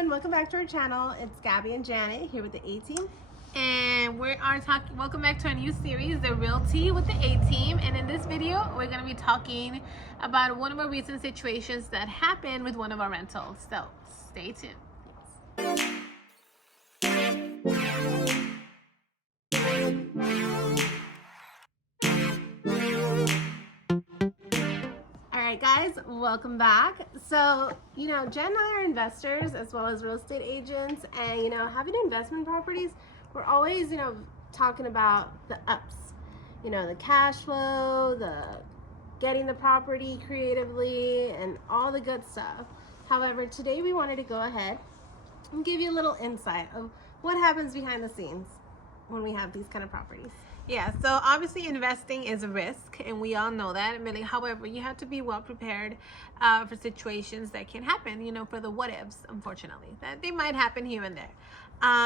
everyone, welcome back to our channel. It's Gabby and Janet here with the A-Team. And we are talking, welcome back to our new series, The Realty with the A-Team. And in this video, we're going to be talking about one of our recent situations that happened with one of our rentals. So stay tuned. Alright guys, welcome back. So, Jen and I are investors as well as real estate agents, and having investment properties, we're always, talking about the ups. The cash flow, the getting the property creatively, and all the good stuff. However, today we wanted to go ahead and give you a little insight of what happens behind the scenes when we have these kind of properties. Yeah, so obviously investing is a risk, and we all know that. Really, however, you have to be well prepared for situations that can happen, for the what ifs, unfortunately, that they might happen here and there.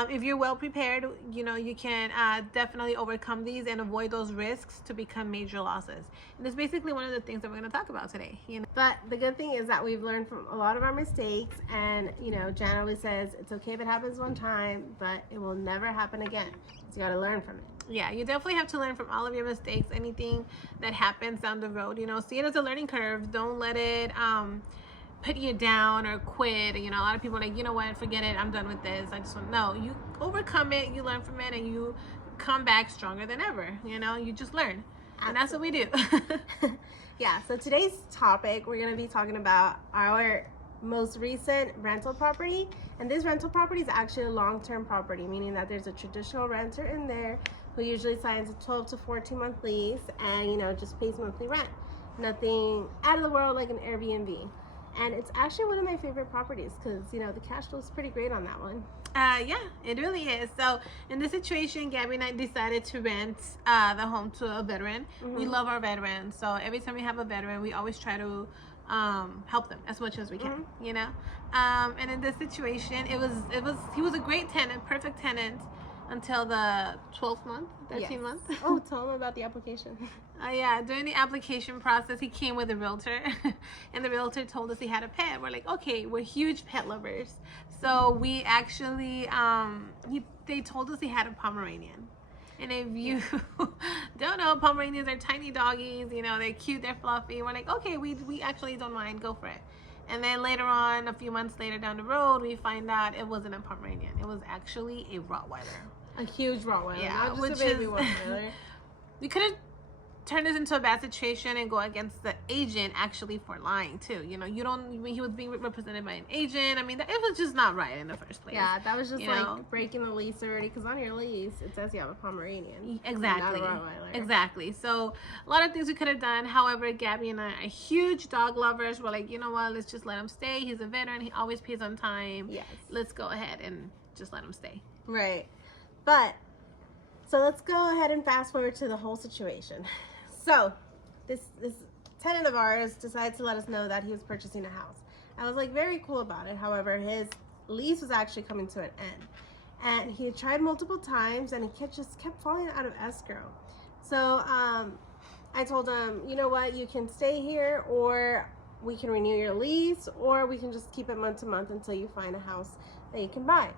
If you're well prepared, you can definitely overcome these and avoid those risks to become major losses. And it's basically one of the things that we're going to talk about today. But the good thing is that we've learned from a lot of our mistakes, and Jan always says it's okay if it happens one time, but it will never happen again. So you got to learn from it. Yeah, you definitely have to learn from all of your mistakes. Anything that happens down the road, see it as a learning curve. Don't let it put you down or quit. A lot of people are like, you know what, forget it, I'm done with this, I just want, no, you overcome it, you learn from it, and you come back stronger than ever. You just learn. And that's what we do. Yeah, so today's topic, we're going to be talking about our most recent rental property. And this rental property is actually a long-term property, meaning that there's a traditional renter in there who usually signs a 12 to 14 month lease and just pays monthly rent. Nothing out of the world like an Airbnb. And it's actually one of my favorite properties because the cash flow is pretty great on that one. Yeah, it really is. So in this situation, Gabby and I decided to rent the home to a veteran. Mm-hmm. We love our veterans, so every time we have a veteran, we always try to help them as much as we can. Mm-hmm. And in this situation, he was a great tenant, perfect tenant, until the 12th month, 13th month. Oh, tell them about the application. Yeah, during the application process, he came with a realtor, and the realtor told us he had a pet. We're like, okay, we're huge pet lovers. So we actually, they told us he had a Pomeranian. And if you don't know, Pomeranians are tiny doggies, they're cute, they're fluffy. We're like, okay, we actually don't mind, go for it. And then later on, a few months later down the road, we find out it wasn't a Pomeranian. It was actually a Rottweiler. A huge Rottweiler. Yeah, not just a baby Rottweiler. We could have turned this into a bad situation and go against the agent actually for lying too. He was being represented by an agent. I mean, it was just not right in the first place. Yeah, that was just like breaking the lease already, because on your lease it says you have a Pomeranian. Exactly. Not a Rottweiler. Exactly. So a lot of things we could have done. However, Gabby and I are huge dog lovers. We're like, you know what? Let's just let him stay. He's a veteran. He always pays on time. Yes. Let's go ahead and just let him stay. Right. So let's go ahead and fast forward to the whole situation. So this tenant of ours decided to let us know that he was purchasing a house. I was like very cool about it. However, his lease was actually coming to an end, and he had tried multiple times, and he just kept falling out of escrow. So I told him, you know what, you can stay here, or we can renew your lease, or we can just keep it month to month until you find a house that you can buy.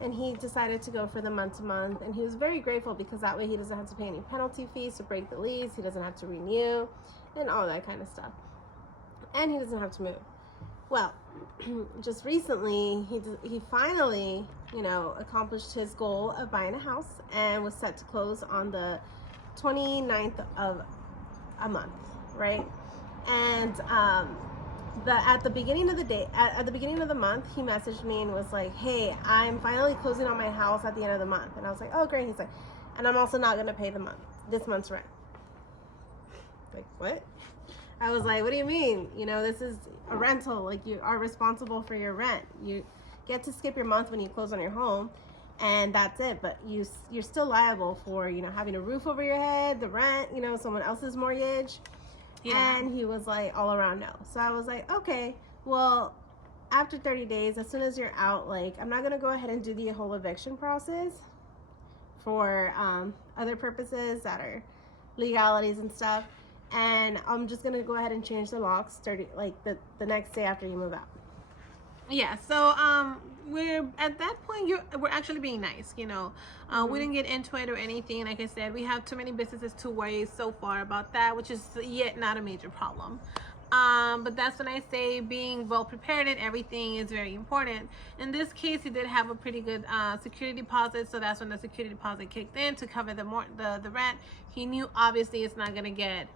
And he decided to go for the month to month, and he was very grateful because that way he doesn't have to pay any penalty fees to break the lease, he doesn't have to renew, and all that kind of stuff. And he doesn't have to move. Well, just recently, he finally, accomplished his goal of buying a house and was set to close on the 29th of a month, right? And at the beginning of the month, he messaged me and was like, hey, I'm finally closing on my house at the end of the month. And I was like, oh great. He's like, and I'm also not going to pay this month's rent. Like, what? I was like, what do you mean? This is a rental. Like, you are responsible for your rent. You get to skip your month when you close on your home, and that's it. But you're still liable for having a roof over your head, the rent, someone else's mortgage. Yeah. And he was like, all around no. So I was like, okay, well, after 30 days, as soon as you're out, like, I'm not going to go ahead and do the whole eviction process for other purposes that are legalities and stuff. And I'm just going to go ahead and change the locks the next day after you move out. Yeah, so at that point, we're actually being nice, you know. We didn't get into it or anything. Like I said, we have too many businesses to worry so far about that, which is yet not a major problem. But that's when I say being well prepared and everything is very important. In this case, he did have a pretty good security deposit, so that's when the security deposit kicked in to cover the rent. He knew obviously it's not gonna get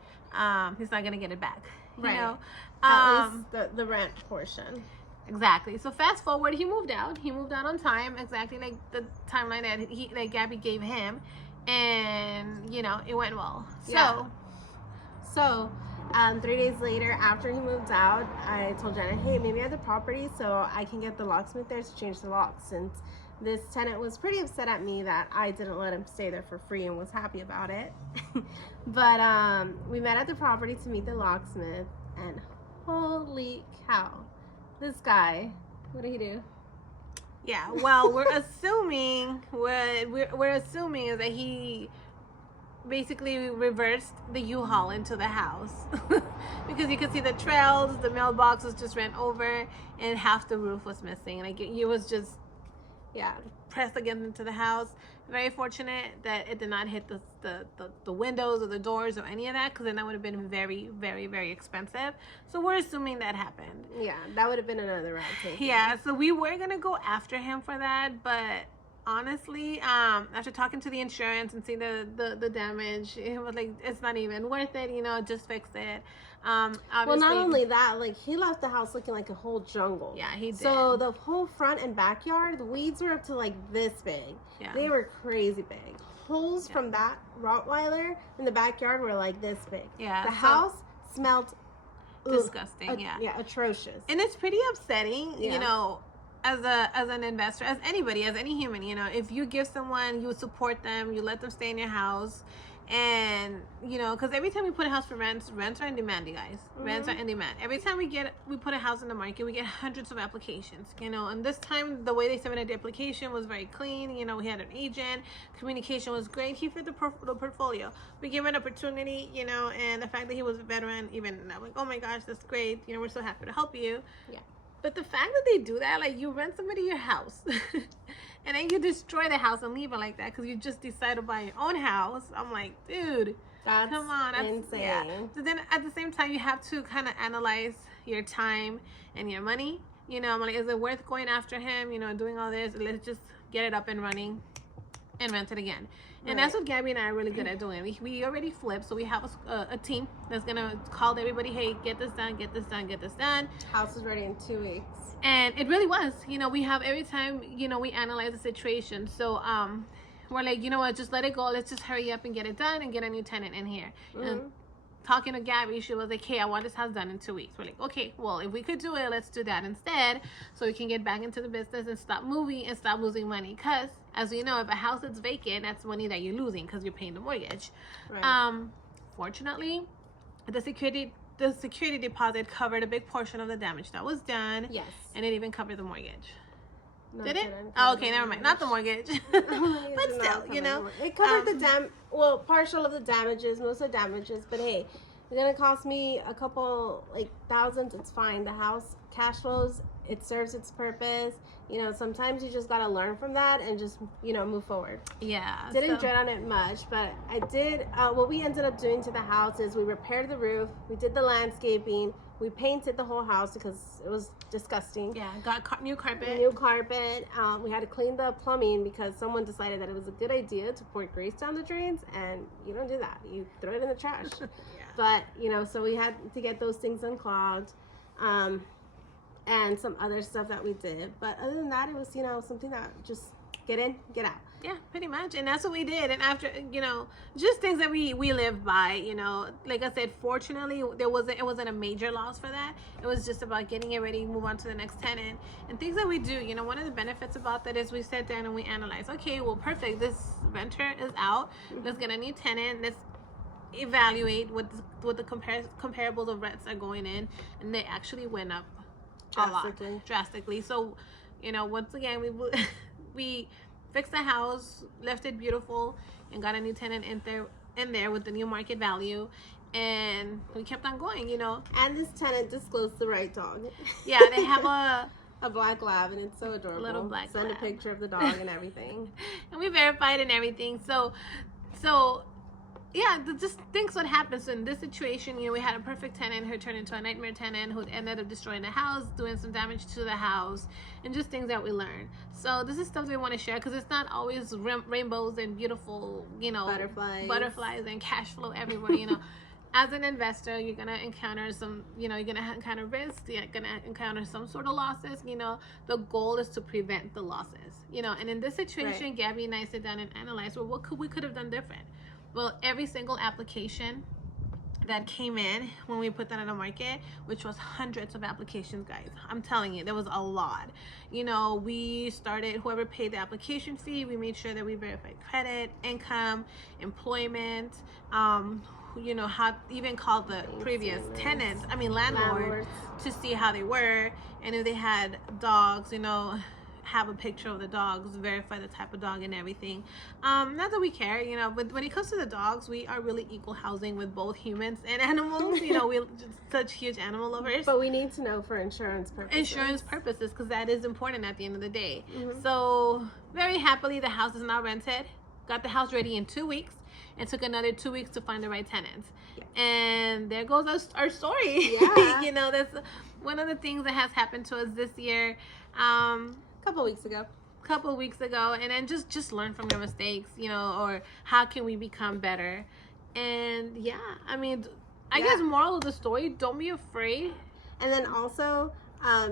he's not gonna get it back. Right. You know? At least the rent portion. Exactly. So fast forward, he moved out. He moved out on time, exactly like the timeline that Gabby gave him, and you know it went well. So 3 days later, after he moved out, I told Jenna, hey, maybe at the property so I can get the locksmith there to change the locks, since this tenant was pretty upset at me that I didn't let him stay there for free and was happy about it. But we met at the property to meet the locksmith, and holy cow, this guy, what did he do? Yeah, well, we're assuming what we're assuming is that he basically reversed the U-Haul into the house because you could see the trails, the mailboxes just ran over, and half the roof was missing. Like it was just pressed again into the house. Very fortunate that it did not hit the windows or the doors or any of that, because then that would have been very, very, very expensive. So we're assuming that happened. Yeah, that would have been another round taken. Yeah, so we were gonna go after him for that, but honestly, after talking to the insurance and seeing the damage, it was like, it's not even worth it, you know, just fix it. Well, not only that, like, he left the house looking like a whole jungle. Yeah, he did. So the whole front and backyard, the weeds were up to like this big. Yeah. They were crazy big. Holes from that Rottweiler in the backyard were like this big. Yeah. The house smelled disgusting. Yeah, atrocious. And it's pretty upsetting, Yeah. you know, as an investor, as anybody, as any human, you know, if you give someone, you support them, you let them stay in your house, and you know, because every time we put a house for rents are in demand, you guys. Rents are in demand. Every time we put a house in the market, we get hundreds of applications, you know. And this time, the way they submitted the application was very clean. You know, we had an agent, communication was great. He fit the portfolio. We gave an opportunity, you know, and the fact that he was a veteran, even I'm like, oh my gosh, that's great. You know, we're so happy to help you. Yeah. But the fact that they do that, like, you rent somebody your house and then you destroy the house and leave it like that because you just decided to buy your own house. I'm like, dude, that's come on. That's insane. Yeah. So then at the same time, you have to kind of analyze your time and your money. You know, I'm like, is it worth going after him, you know, doing all this? Let's just get it up and running and rent it again. And that's what Gabby and I are really good at doing. We already flipped, so we have a team that's gonna call everybody, hey, get this done, get this done, get this done. House is ready in 2 weeks. And it really was. You know, we have every time, you know, we analyze the situation. So we're like, you know what, just let it go. Let's just hurry up and get it done and get a new tenant in here. And talking to Gabby, she was like, hey, I want this house done in 2 weeks. We're like, okay, well, if we could do it, let's do that instead, so we can get back into the business and stop moving and stop losing money. Because as we know, if a house is vacant, that's money that you're losing because you're paying the mortgage. Right. Fortunately, the security deposit covered a big portion of the damage that was done. Yes. And it even covered the mortgage. No, Did it? Oh, okay, never mind. Not the mortgage. But still, you know. It covered partial of the damages, most of the damages, but hey, it's gonna cost me a couple, like, thousands. It's fine. The house cash flows, it serves its purpose. You know, sometimes you just gotta learn from that and just, you know, move forward. Yeah. Didn't dread on it much, but I did. What we ended up doing to the house is we repaired the roof, we did the landscaping, we painted the whole house because it was disgusting. Yeah, got new carpet. New carpet. We had to clean the plumbing because someone decided that it was a good idea to pour grease down the drains, and you don't do that. You throw it in the trash. Yeah. But, you know, so we had to get those things unclogged. And some other stuff that we did. But other than that, it was, you know, something that just get in, get out. Yeah, pretty much. And that's what we did. And after, you know, just things that we live by, you know, like I said, fortunately, it wasn't a major loss for that. It was just about getting it ready, move on to the next tenant, and things that we do. You know, one of the benefits about that is we sit down and we analyze, okay, well, perfect, this renter is out, let's get a new tenant, let's evaluate what the comparables of rents are going in, and they actually went up drastically. So, you know, once again, we fixed the house, left it beautiful, and got a new tenant in there with the new market value, and we kept on going, you know. And this tenant disclosed the right dog. Yeah, they have a black lab, and it's so adorable. Little black Send lab. a picture of the dog and everything. And we verified and everything. So yeah, just thinks what happens. So in this situation, you know, we had a perfect tenant who turned into a nightmare tenant who ended up destroying the house, doing some damage to the house, and just things that we learned. So this is stuff that we want to share because it's not always rainbows and beautiful, you know, butterflies and cash flow everywhere, you know. As an investor, you're gonna encounter some, you know, you're gonna encounter risks, you're gonna encounter some sort of losses, you know. The goal is to prevent the losses, you know. And in this situation, Gabby and I sit down and analyze, well, what we could have done different. Well, every single application that came in when we put that on the market, which was hundreds of applications, guys. I'm telling you, there was a lot. You know, we started, whoever paid the application fee, we made sure that we verified credit, income, employment, you know, how even called the previous tenants, landlords, to see how they were, and if they had dogs, you know, have a picture of the dogs, verify the type of dog and everything. Not that we care, you know, but when it comes to the dogs, we are really equal housing with both humans and animals. You know, we're just such huge animal lovers. But we need to know for insurance purposes. Insurance purposes, because that is important at the end of the day. So very happily, the house is now rented. Got the house ready in 2 weeks. It took another 2 weeks to find the right tenants. And there goes our story. Yeah. You know, that's one of the things that has happened to us this year. Couple weeks ago, and then just learn from your mistakes, you know, or how can we become better. And yeah, I mean, I guess moral of the story, don't be afraid. And then also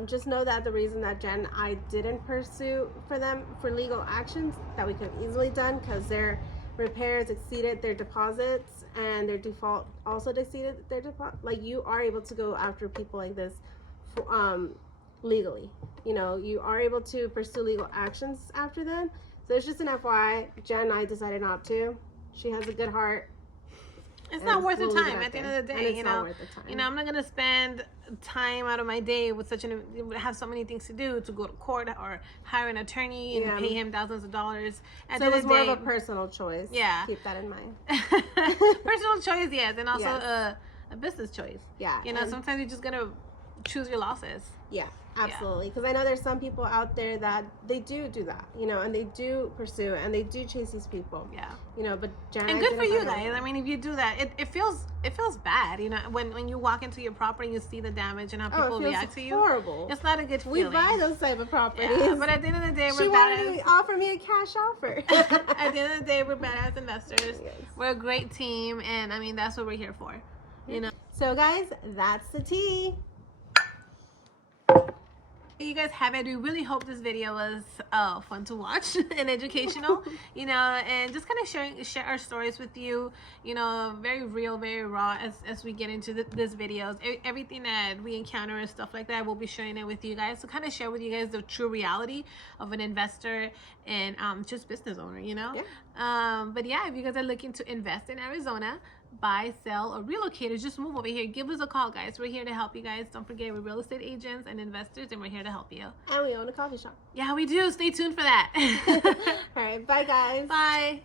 just know that the reason that Jen and I didn't pursue for legal actions that we could have easily done, because their repairs exceeded their deposits and their default also exceeded their deposit. Like, you are able to go after people like this legally. You know, you are able to pursue legal actions after them. So it's just an FYI. Jen and I decided not to. She has a good heart. It's not worth the time at the end of the day, you know. You know, I'm not gonna spend time out of my day with have so many things to do, to go to court or hire an attorney and pay him thousands of dollars. So it was more of a personal choice. Yeah. Keep that in mind. Personal choice, yes, and also a business choice. Yeah. You know, sometimes you're just gonna choose your losses. Yeah, absolutely. Because I know there's some people out there that they do that, you know, and they do pursue and they do chase these people. Yeah. You know, but Jen and good for you guys. I mean, if you do that, it feels bad, you know, when you walk into your property and you see the damage and how people react to you. Horrible. It's not a good feeling. We buy those type of properties. Yeah, but at the end of the day, she wanted to offer me a cash offer. At the end of the day, we're badass investors. Yes. We're a great team, and I mean, that's what we're here for. You know. So guys, that's the tea. You guys have it. We really hope this video was fun to watch and educational, you know, and just kind of share our stories with you, you know, very real, very raw as we get into this videos. Everything that we encounter and stuff like that, we'll be sharing it with you guys to kind of share with you guys the true reality of an investor and just business owner, you know. But yeah, if you guys are looking to invest in Arizona, buy, sell, or relocate, or just move over here, give us a call, guys. We're here to help you guys. Don't forget, we're real estate agents and investors, and we're here to help you. And we own a coffee shop. Yeah, we do. Stay tuned for that. All right, bye guys. Bye.